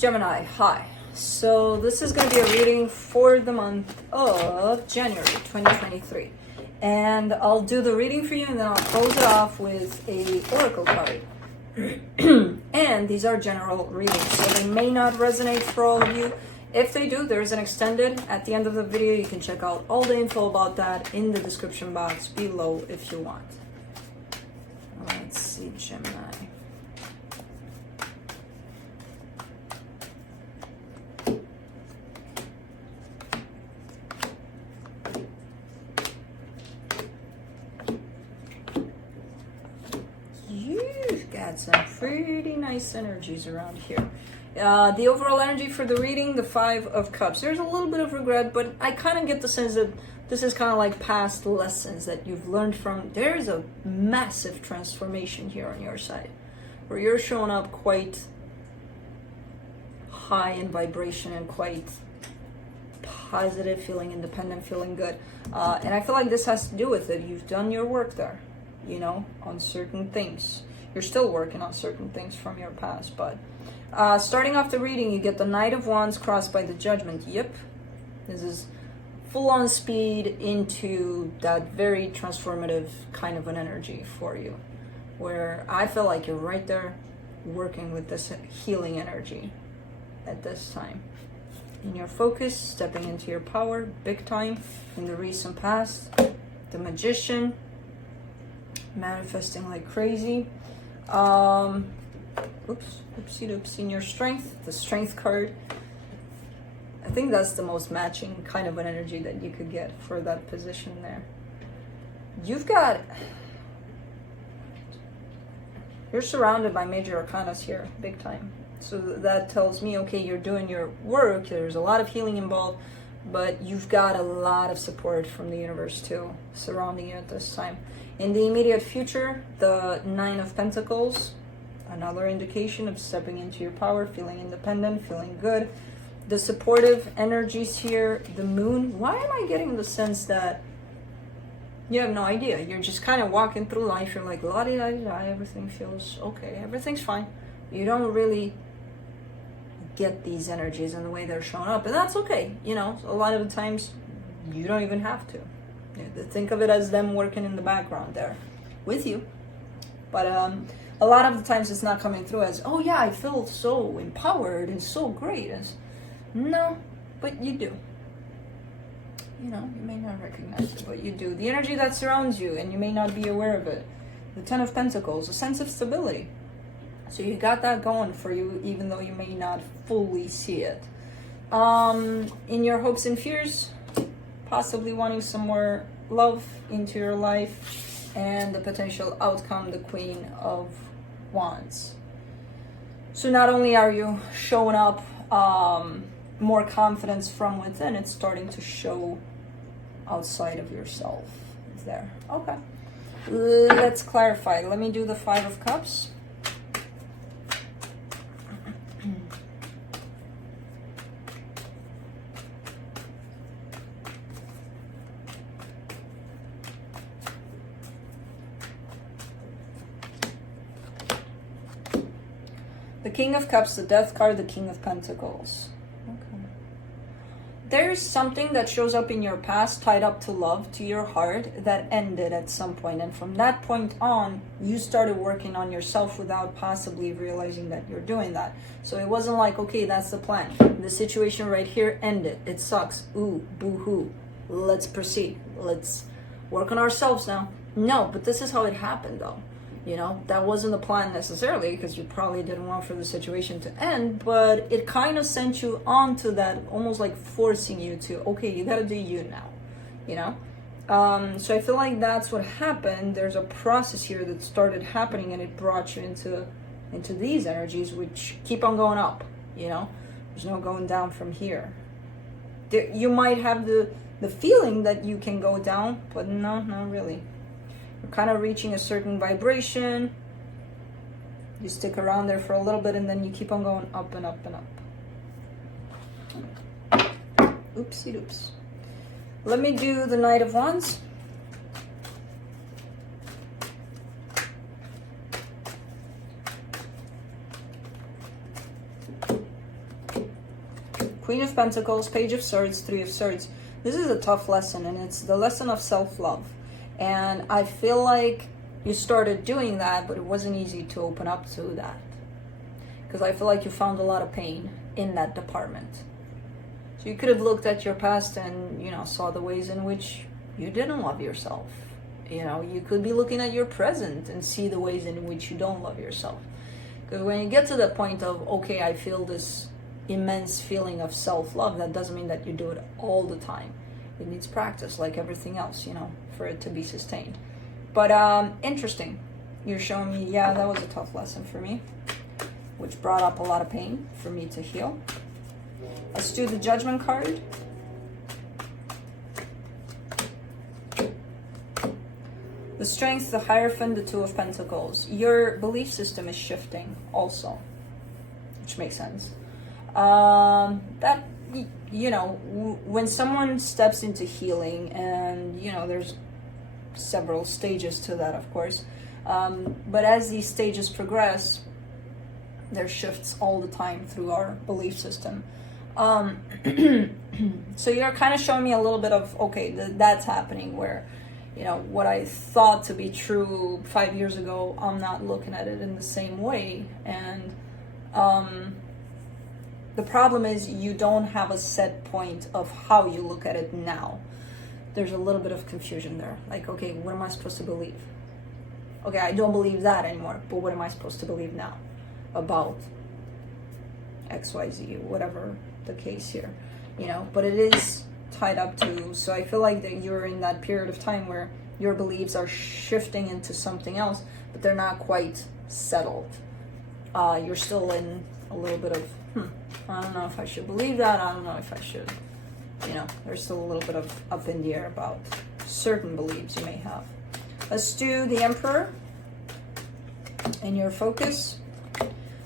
Gemini, hi. So this is going to be a reading for the month of January 2023. And I'll do the reading for you and then I'll close it off with a oracle card. And these are general readings, so they may not resonate for all of you. If they do, there's an extended at the end of the video. You can check out all the info about that in the description box below if you want. Let's see, Gemini. You've got some pretty nice energies around here. The overall energy for the reading, the Five of Cups. There's a little bit of regret, but I kind of get the sense that this is kind of like past lessons that you've learned from. There's a massive transformation here on your side, where you're showing up quite high in vibration and quite positive, feeling independent, feeling good. And I feel like this has to do with it. You've done your work there, you know, on certain things. You're still working on certain things from your past, but starting off the reading, you get the Knight of Wands crossed by the Judgment. Yep, this is full-on speed into that very transformative kind of an energy for you, where I feel like you're right there working with this healing energy at this time. In your focus, stepping into your power, big time in the recent past. The Magician, manifesting like crazy. Oops, in your strength, the Strength card. I think that's the most matching kind of an energy that you could get for that position there. You're surrounded by major arcanas here, big time. So that tells me, okay, you're doing your work, there's a lot of healing involved, but you've got a lot of support from the universe too, surrounding you at this time. In the immediate future, the Nine of Pentacles, another indication of stepping into your power, feeling independent, feeling good. The supportive energies here, the Moon. Why am I getting the sense that you have no idea? You're just kind of walking through life. You're like, la-di-da-di-da, everything feels okay. Everything's fine. You don't really get these energies in the way they're showing up. And that's okay. You know, a lot of the times you don't even have to. Think of it as them working in the background there with you. But a lot of the times it's not coming through as, oh yeah, I feel so empowered and so great. No, but you do. You know, you may not recognize it, but you do. The energy that surrounds you, and you may not be aware of it. The Ten of Pentacles, a sense of stability. So you got that going for you, even though you may not fully see it. In your hopes and fears, possibly wanting some more love into your life, and the potential outcome, the Queen of Wands. So not only are you showing up more confidence from within, it's starting to show outside of yourself. It's there. Okay. Let's clarify. Let me do the Five of Cups. The King of Cups, the Death card, the King of Pentacles. Okay. There's something that shows up in your past tied up to love, to your heart, that ended at some point. And from that point on, you started working on yourself without possibly realizing that you're doing that. So it wasn't like, okay, that's the plan. The situation right here ended. It sucks. Ooh, boo-hoo. Let's proceed. Let's work on ourselves now. No, but this is how it happened though. You know, that wasn't the plan necessarily, because you probably didn't want for the situation to end, but it kind of sent you on to that, almost like forcing you to, okay, you got to do you now, you know? So I feel like that's what happened. There's a process here that started happening, and it brought you into these energies, which keep on going up, you know? There's no going down from here. You might have the feeling that you can go down, but no, not really. You're kind of reaching a certain vibration. You stick around there for a little bit, and then you keep on going up and up and up. Oopsie doops. Let me do the Knight of Wands. Queen of Pentacles, Page of Swords, Three of Swords. This is a tough lesson, and it's the lesson of self-love. And I feel like you started doing that, but it wasn't easy to open up to that. Because I feel like you found a lot of pain in that department. So you could have looked at your past and, you know, saw the ways in which you didn't love yourself. You know, you could be looking at your present and see the ways in which you don't love yourself. Because when you get to the point of, okay, I feel this immense feeling of self-love, that doesn't mean that you do it all the time. It needs practice, like everything else, you know, for it to be sustained. But interesting. You're showing me, yeah, that was a tough lesson for me, which brought up a lot of pain for me to heal. Let's do the Judgment card. The Strength, the Hierophant, the Two of Pentacles. Your belief system is shifting also, which makes sense. That, you know, when someone steps into healing, and, you know, there's several stages to that, of course, but as these stages progress, there shifts all the time through our belief system. So you're kind of showing me a little bit of, okay, that's happening, where, you know, what I thought to be true 5 years ago, I'm not looking at it in the same way. And the problem is you don't have a set point of how you look at it now. There's a little bit of confusion there. Like, okay, what am I supposed to believe? Okay, I don't believe that anymore, but what am I supposed to believe now about XYZ, whatever the case here, you know? But it is tied up to, so I feel like that you're in that period of time where your beliefs are shifting into something else, but they're not quite settled. You're still in a little bit of, I don't know if I should believe that, I don't know if I should, you know, there's still a little bit of up in the air about certain beliefs you may have. Let's do the Emperor and your focus.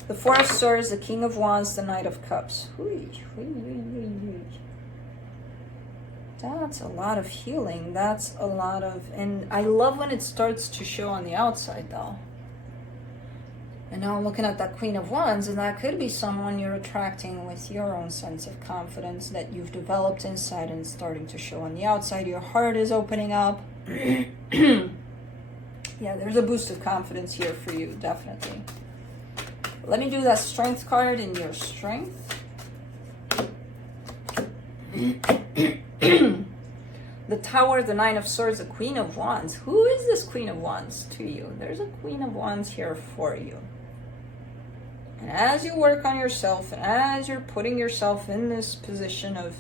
The Four of Swords, the King of Wands, the Knight of Cups. That's a lot of healing. That's a lot of, and I love when it starts to show on the outside though. And now I'm looking at that Queen of Wands, and that could be someone you're attracting with your own sense of confidence that you've developed inside and starting to show on the outside. Your heart is opening up. Yeah, there's a boost of confidence here for you, definitely. Let me do that Strength card in your Strength. The Tower, the Nine of Swords, the Queen of Wands. Who is this Queen of Wands to you? There's a Queen of Wands here for you. And as you work on yourself, and as you're putting yourself in this position of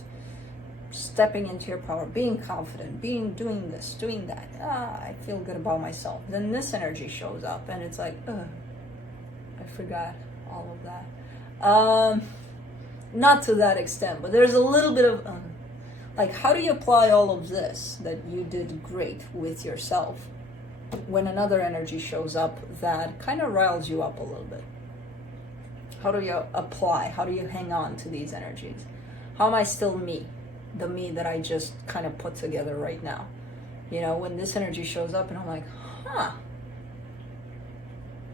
stepping into your power, being confident, doing this, doing that, I feel good about myself. Then this energy shows up, and it's like, I forgot all of that. Not to that extent, but there's a little bit of, like, how do you apply all of this that you did great with yourself when another energy shows up that kind of riles you up a little bit? How do you apply? How do you hang on to these energies? How am I still me? The me that I just kind of put together right now. You know, when this energy shows up and I'm like,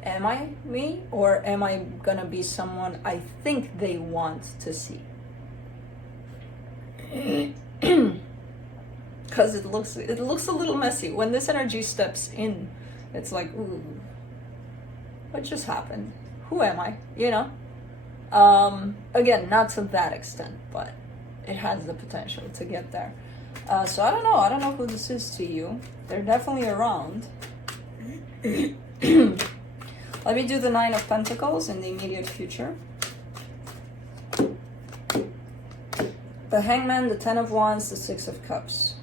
am I me? Or am I gonna be someone I think they want to see? Because it looks a little messy. When this energy steps in, it's like, ooh, what just happened? Who am I? You know? Again, not to that extent, but it has the potential to get there. So I don't know who this is to you. They're definitely around. Let me do the Nine of Pentacles in the immediate future. The Hangman, the Ten of Wands, the Six of Cups.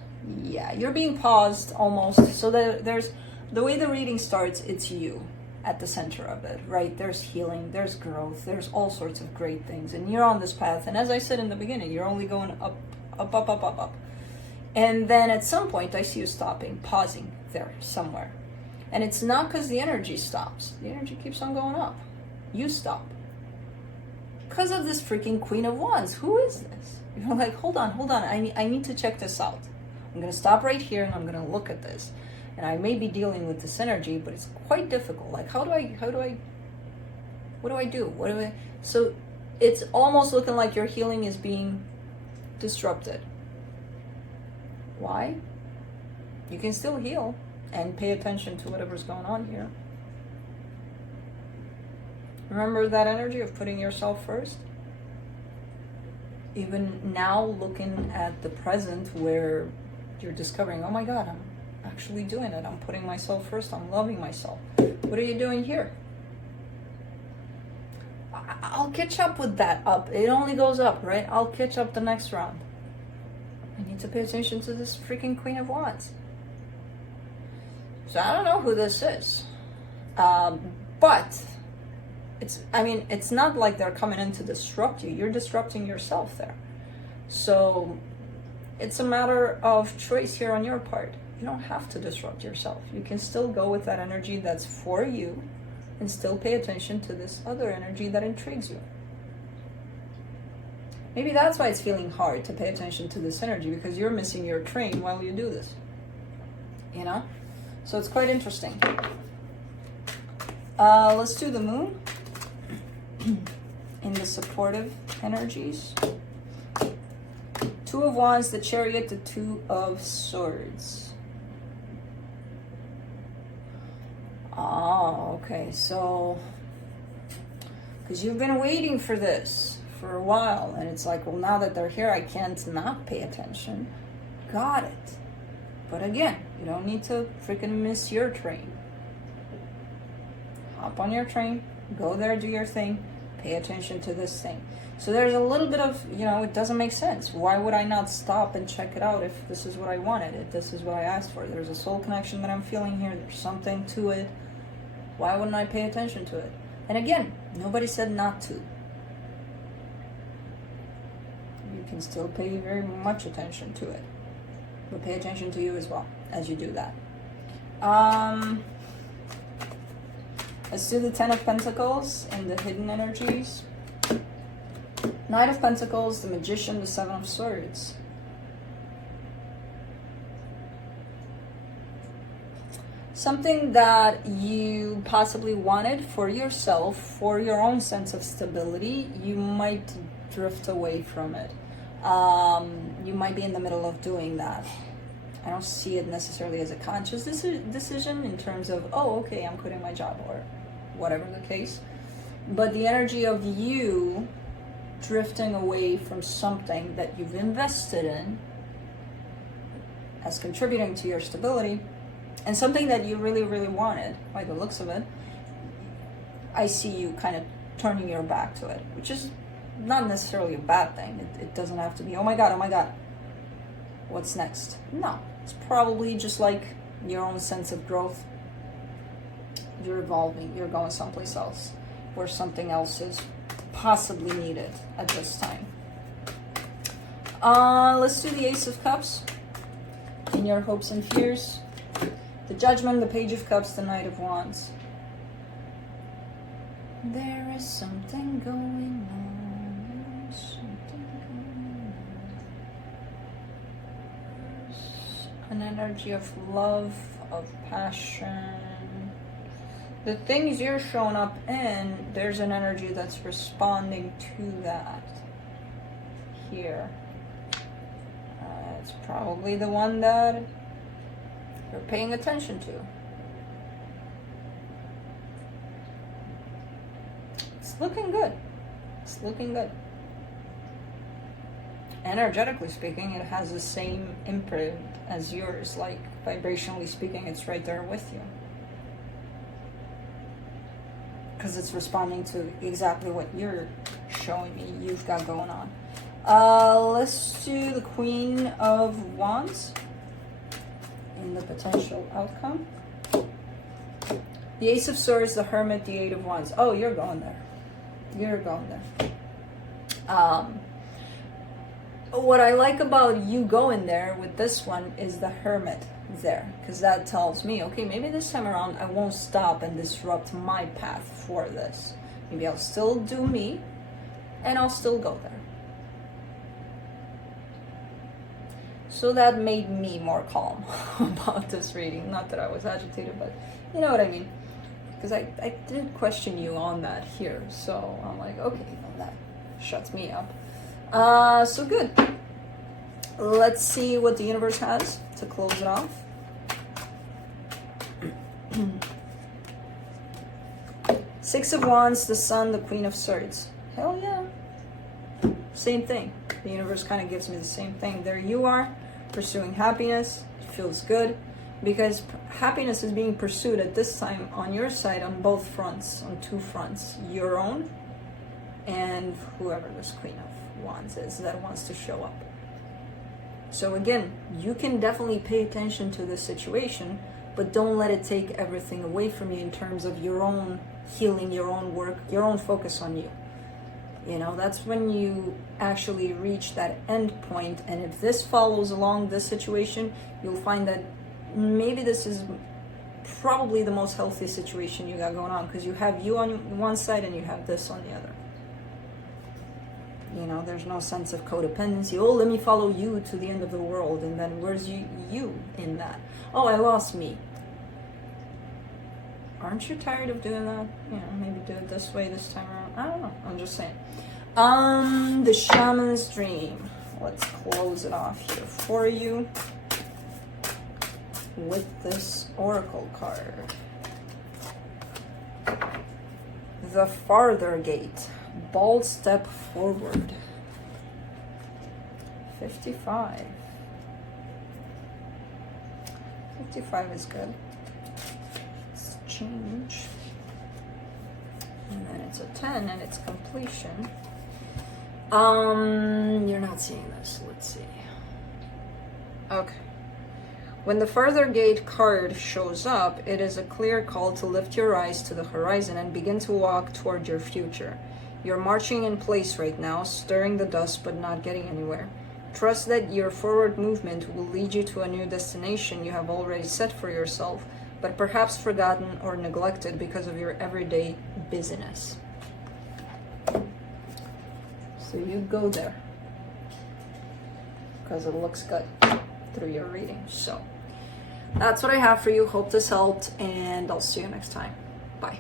Yeah, you're being paused almost. So there's, the way the reading starts, it's you at the center of it, right? There's healing, there's growth, there's all sorts of great things. And you're on this path. And as I said in the beginning, you're only going up, up, up, up, up, up. And then at some point, I see you stopping, pausing there somewhere. And it's not because the energy stops. The energy keeps on going up. You stop. Because of this freaking Queen of Wands. Who is this? You're like, hold on. I need to check this out. I'm going to stop right here and I'm going to look at this. And I may be dealing with this energy, but it's quite difficult. Like, what do I do? So it's almost looking like your healing is being disrupted. Why? You can still heal and pay attention to whatever's going on here. Remember that energy of putting yourself first? Even now, looking at the present where you're discovering, oh my God, I'm actually doing it. I'm putting myself first. I'm loving myself. What are you doing here? I'll catch up with that up. It only goes up, right? I'll catch up the next round. I need to pay attention to this freaking Queen of Wands. So I don't know who this is. But it's not like they're coming in to disrupt you. You're disrupting yourself there. So it's a matter of choice here on your part. You don't have to disrupt yourself. You can still go with that energy that's for you and still pay attention to this other energy that intrigues you. Maybe that's why it's feeling hard to pay attention to this energy, because you're missing your train while you do this. You know? So it's quite interesting. Let's do the moon in the supportive energies. Two of Wands, the Chariot, the Two of Swords. Oh, okay. So, because you've been waiting for this for a while, and it's like, well, now that they're here, I can't not pay attention. Got it. But again, you don't need to freaking miss your train. Hop on your train, go there, do your thing, pay attention to this thing. So there's a little bit of, it doesn't make sense. Why would I not stop and check it out if this is what I wanted, if this is what I asked for? There's a soul connection that I'm feeling here. There's something to it. Why wouldn't I pay attention to it? And again, nobody said not to. You can still pay very much attention to it. But pay attention to you as well as you do that. Let's do the Ten of Pentacles and the hidden energies. Knight of Pentacles, the Magician, the Seven of Swords. Something that you possibly wanted for yourself, for your own sense of stability, you might drift away from it. You might be in the middle of doing that. I don't see it necessarily as a conscious decision in terms of, oh, okay, I'm quitting my job or whatever the case. But the energy of you drifting away from something that you've invested in as contributing to your stability, and something that you really, really wanted, by the looks of it, I see you kind of turning your back to it, which is not necessarily a bad thing. It doesn't have to be, oh my God, what's next? No, it's probably just like your own sense of growth. You're evolving, you're going someplace else, where something else is possibly needed at this time. Let's do the Ace of Cups in your hopes and fears. The Judgment, the Page of Cups, the Knight of Wands. There is something going on. An energy of love, of passion. The things you're showing up in, there's an energy that's responding to that here. It's probably the one that you're paying attention to. It's looking good. It's looking good. Energetically speaking, it has the same imprint as yours. Like, vibrationally speaking, it's right there with you. Because it's responding to exactly what you're showing me you've got going on. Let's do the Queen of Wands in the potential outcome. The Ace of Swords, the Hermit, the Eight of Wands. Oh, you're going there. You're going there. What I like about you going there with this one is the Hermit there, because that tells me, okay, maybe this time around I won't stop and disrupt my path for this. Maybe I'll still do me and I'll still go there. So that made me more calm about this reading. Not that I was agitated, but you know what I mean. Because I did question you on that here. So I'm like, okay, shuts me up. So good. Let's see what the universe has to close it off. Six of Wands, the Sun, the Queen of Swords. Hell yeah. Same thing. The universe kind of gives me the same thing. There you are, pursuing happiness. It feels good because happiness is being pursued at this time on your side on both fronts, on two fronts. Your own and whoever this Queen of Wands is that wants to show up. So again, you can definitely pay attention to this situation, but don't let it take everything away from you in terms of your own healing, your own work, your own focus on you. You know, that's when you actually reach that end point. And if this follows along this situation, you'll find that maybe this is probably the most healthy situation you got going on, because you have you on one side and you have this on the other. You know, there's no sense of codependency. Oh, let me follow you to the end of the world. And then where's you in that? Oh, I lost me. Aren't you tired of doing that? You know, maybe do it this way this time around. I don't know. I'm just saying. The Shaman's Dream. Let's close it off here for you with this Oracle card. The Farther Gate. Bold step forward. 55. 55 is good. Let's change. And then it's a 10 and it's completion. You're not seeing this. Let's see. Okay. When the Farther Gate card shows up, it is a clear call to lift your eyes to the horizon and begin to walk toward your future. You're marching in place right now, stirring the dust but not getting anywhere. Trust that your forward movement will lead you to a new destination you have already set for yourself, but perhaps forgotten or neglected because of your everyday busyness. So you go there, because it looks good through your reading. So that's what I have for you. Hope this helped, and I'll see you next time. Bye.